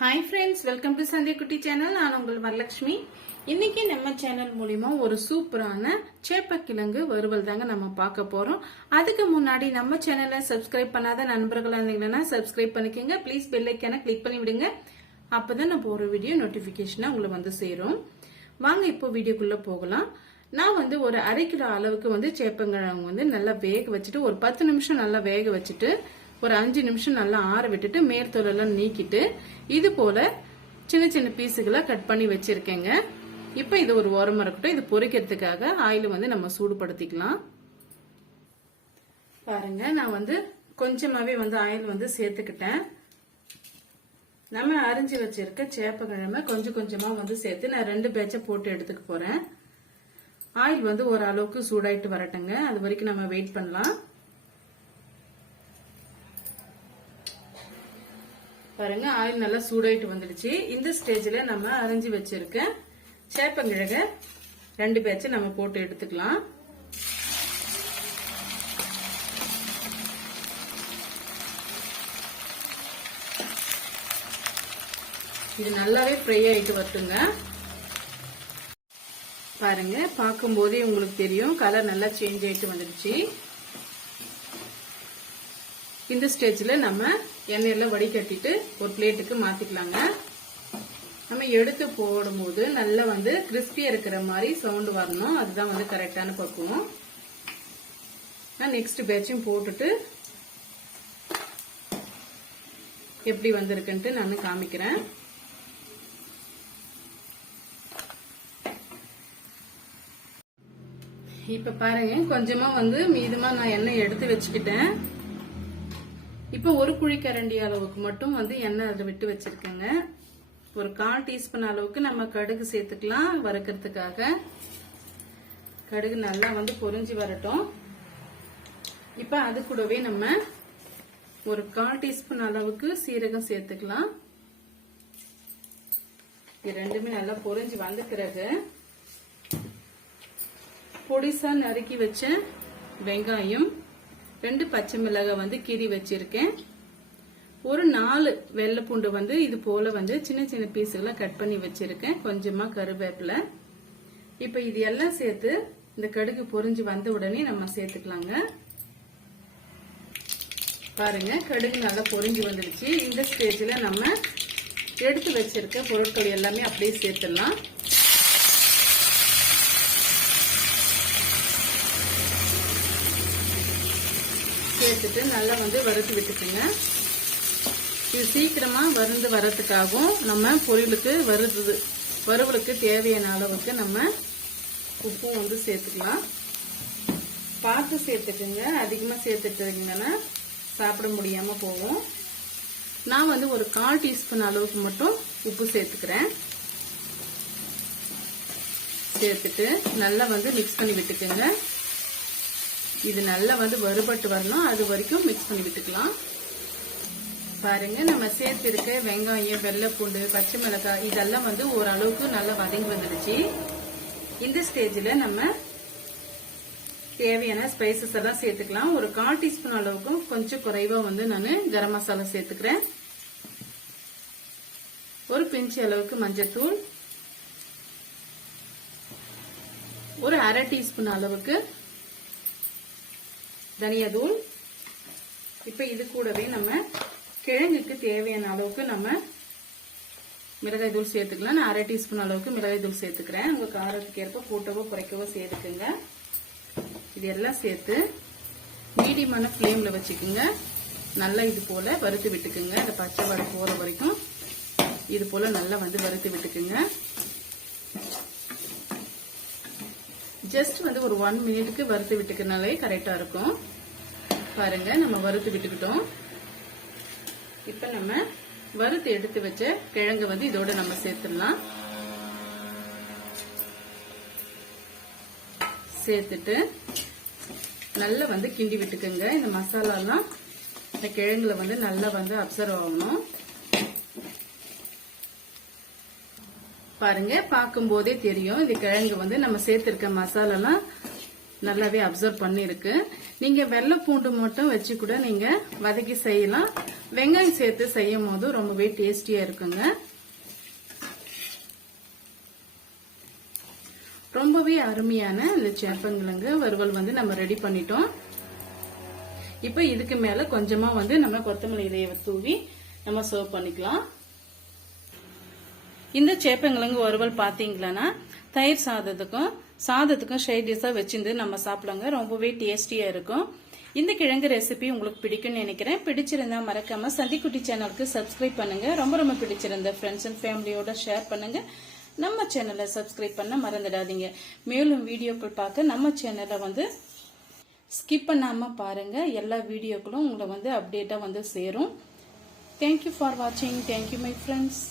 Hi friends welcome to சந்தே குட்டி channel நான் உங்கள் வரலட்சுமி. இன்னைக்கு நம்ம சேனல் மூலிமா ஒரு சூப்பரான சேப்பக்கிழங்கு வறுவல் தாங்க நம்ம பார்க்க போறோம். அதுக்கு முன்னாடி நம்ம சேனலை சப்ஸ்கிரைப் பண்ணாத நண்பர்களாக இருந்தீங்கன்னா சப்ஸ்கிரைப் பண்ணிக்கோங்க. ப்ளீஸ் பெல்லைக்கான கிளிக் பண்ணி விடுங்க. அப்போதான் நான் ஒரு வீடியோ நோட்டிஃபிகேஷனாக உங்களை வந்து சேரும். வாங்க இப்போ வீடியோக்குள்ளே போகலாம். நான் வந்து ஒரு அரை கிலோ அளவுக்கு வந்து சேப்பங்கிழங்கு வந்து நல்லா வேக வச்சுட்டு ஒரு பத்து நிமிஷம் நல்லா வேக வச்சுட்டு ஒரு அஞ்சு நிமிஷம் நல்லா ஆற விட்டுட்டு மேற்தோலெல்லாம் நீக்கிட்டு இது போல சின்ன சின்ன பீஸுகளை கட் பண்ணி வச்சிருக்கேங்க. இப்போ இது ஒரு ஓரமா இருக்கட்டும். இது பொரிக்கிறதுக்காக ஆயில் வந்து நம்ம சூடுபடுத்திக்கலாம். பாருங்க நான் வந்து கொஞ்சமாவே வந்து ஆயில் வந்து சேர்த்துக்கிட்டேன். நம்ம அரிஞ்சு வச்சிருக்க சேப்பக்கிழமை கொஞ்சம் கொஞ்சமா வந்து சேர்த்து நான் ரெண்டு பேட்சை போட்டு எடுத்துக்க போறேன். ஆயில் வந்து ஓரளவுக்கு சூடாயிட்டு வரட்டுங்க. அது வரைக்கும் நம்ம வெயிட் பண்ணலாம். பாருங்க ஆயில் நல்லா சூடாயிட்டு வந்துடுச்சு. இந்த ஸ்டேஜ்ல நம்ம அரைஞ்சு வச்சிருக்க சேப்பங்கிழக ரெண்டு பேட்சை நம்ம போட்டு எடுத்துக்கலாம். இது நல்லாவே ஃப்ரை ஆயிட்டு வரட்டுங்க. பாருங்க பார்க்கும் போதே உங்களுக்கு தெரியும் கலர் நல்லா சேஞ்ச் ஆயிட்டு வந்துடுச்சு. இந்த ஸ்டேஜில் நம்ம எண்ணெயில் வடிகட்டிட்டு ஒரு பிளேட்டுக்கு மாற்றிக்கலாங்க நம்ம எடுத்து போடும்போது நல்லா வந்து கிறிஸ்பியாக இருக்கிற மாதிரி சவுண்டு வரணும். அதுதான் வந்து கரெக்டான பக்குவம். நான் நெக்ஸ்ட் பேட்சும் போட்டுட்டு எப்படி வந்திருக்குன்ட்டு நான் காமிக்கிறேன். இப்ப பாருங்க கொஞ்சமா வந்து மீதமா நான் எண்ணெய் எடுத்து வச்சுக்கிட்டேன். இப்போ ஒரு குழிக்கரண்டி அளவுக்கு மட்டும் வந்து எண்ணெய் அதில் விட்டு வச்சிருக்கேங்க. ஒரு கால் டீஸ்பூன் அளவுக்கு நம்ம கடுகு சேர்த்துக்கலாம் வறுக்கிறதுக்காக. கடுகு நல்லா வந்து பொறிஞ்சி வரட்டும். இப்போ அது கூடவே நம்ம ஒரு கால் டீஸ்பூன் அளவுக்கு சீரகம் சேர்த்துக்கலாம். இது ரெண்டுமே நல்லா பொரிஞ்சு வந்த பிறகு பொடிசா நறுக்கி வச்ச வெங்காயம் ரெண்டு பச்சை மிளகாய் வந்து கீறி வச்சிருக்கேன். ஒரு நாலு வெள்ளை பூண்டு வந்து இது போல வந்து சின்ன சின்ன பீஸுகளை கட் பண்ணி வச்சிருக்கேன். கொஞ்சமா கருவேப்பிலை. இப்ப இது எல்லாம் சேர்த்து இந்த கடுகு பொரிஞ்சு வந்த உடனே நம்ம சேர்த்துக்கலாங்க. பாருங்க கடுகு நல்லா பொரிஞ்சு வந்துடுச்சு. இந்த ஸ்டேஜ்ல நம்ம எடுத்து வச்சிருக்க பொருட்கள் எல்லாமே அப்படியே சேர்த்துடலாம். சேர்த்துட்டு நல்லா வந்து வறுத்து விட்டுக்குங்க. இது சீக்கிரமாக வருந்து வரத்துக்காகவும் நம்ம பொரியலுக்கு வருது வறுவலுக்கு தேவையான அளவுக்கு நம்ம உப்பும் வந்து சேர்த்துக்கலாம். பார்த்து சேர்த்துக்குங்க. அதிகமாக சேர்த்துட்டுங்கன்னா சாப்பிட முடியாமல் போகும். நான் வந்து ஒரு கால் டீஸ்பூன் அளவுக்கு மட்டும் உப்பு சேர்த்துக்கிறேன். சேர்த்துட்டு நல்லா வந்து மிக்ஸ் பண்ணி விட்டுக்குங்க. இது நல்லா வந்து வறுபட்டு வரணும். அது வரைக்கும் மிக்ஸ் பண்ணி விட்டுக்கலாம். பாருங்க நம்ம சேர்த்திருக்க வெங்காயம் வெள்ளைப்பூண்டு பச்சை மிளகாய் இதெல்லாம் வந்து ஓரளவுக்கு நல்லா வதங்கி வந்துடுச்சு. இந்த ஸ்டேஜில் நம்ம தேவையான ஸ்பைசஸ் எல்லாம் சேர்த்துக்கலாம். ஒரு கால் டீஸ்பூன் அளவுக்கும் கொஞ்சம் குறைவா வந்து நான் கரம் மசாலா சேர்த்துக்கிறேன். ஒரு பிஞ்சு அளவுக்கு மஞ்சத்தூள். ஒரு அரை டீஸ்பூன் அளவுக்கு தனியதூள். இப்ப இது கூடவே நம்ம கிழங்குக்கு தேவையான அளவுக்கு நம்ம மிளகாய் தூள் சேர்த்துக்கலாம். நான் அரை டீஸ்பூன் அளவுக்கு மிளகாய் தூள் சேர்த்துக்கிறேன். உங்க காரத்துக்கு ஏற்ப கூட்டவோ குறைக்கவோ சேர்த்துக்குங்க. இது எல்லாம் சேர்த்து மீடியமான ஃப்ளேம்ல வச்சுக்கோங்க. நல்லா இது போல வறுத்து விட்டுக்குங்க. இந்த பச்சை வடை போற வரைக்கும் இது போல நல்லா வந்து வறுத்து விட்டுக்குங்க. ஜஸ்ட் வந்து ஒரு ஒன் மினிட்டுக்கு வறுத்து விட்டுக்கனாலே கரெக்டா இருக்கும். பாருங்க நம்ம வறுத்து விட்டுக்கிட்டோம். இப்ப நம்ம வறுத்து எடுத்து வச்ச கிழங்கு வந்து இதோட நம்ம சேர்த்துடலாம். சேர்த்துட்டு நல்லா வந்து கிண்டி விட்டுக்குங்க. இந்த மசாலாலாம் இந்த கிழங்குல வந்து நல்லா வந்து அப்சர்வ் ஆகணும். பாருங்க பார்க்கும் போதே தெரியும். இந்த கிழங்கு வந்து நம்ம சேர்த்திருக்க மசாலாலாம் நல்லாவே அப்சர்வ் பண்ணிருக்கு நீங்க வெள்ளை பூண்டு மட்டும் வச்சு கூட நீங்க வதக்கி செய்யலாம். வெங்காயம் சேர்த்து செய்யும் போது ரொம்பவே டேஸ்டியா இருக்குங்க. ரொம்பவே அருமையான இந்த சேப்பங்கிழங்கு வறுவல் வந்து நம்ம ரெடி பண்ணிட்டோம். இப்போ இதுக்கு மேல கொஞ்சமா வந்து நம்ம கொத்தமல்லி இலையை தூவி நம்ம சர்வ் பண்ணிக்கலாம். இந்த சேப்பங்கிழங்கு வறுவல் பார்த்தீங்களன்னா தயிர் சாதத்துக்கும் சாதத்துக்கும் ஷைடிஸா வச்சிருந்து நம்ம சாப்பிடுங்க ரொம்பவே டேஸ்டியா இருக்கும். இந்த கிழங்கு ரெசிபி உங்களுக்கு பிடிக்கும்னு நினைக்கிறேன். பிடிச்சிருந்தா மறக்காம சந்திக்குட்டி சேனலுக்கு சப்ஸ்கிரைப் பண்ணுங்க. ரொம்ப ரொம்ப பிடிச்சிருந்த ஃப்ரெண்ட்ஸ் அண்ட் ஃபேமிலியோட ஷேர் பண்ணுங்க. நம்ம சேனலை சப்ஸ்கிரைப் பண்ண மறந்துடாதீங்க. மேலும் வீடியோக்கள் பார்க்க நம்ம சேனலை வந்து ஸ்கிப் பண்ணாம பாருங்க. எல்லா வீடியோக்களும் உங்களை வந்து அப்டேட்டா வந்து சேரும். தேங்க்யூ ஃபார் வாட்சிங் தேங்க்யூ மை ஃப்ரெண்ட்ஸ்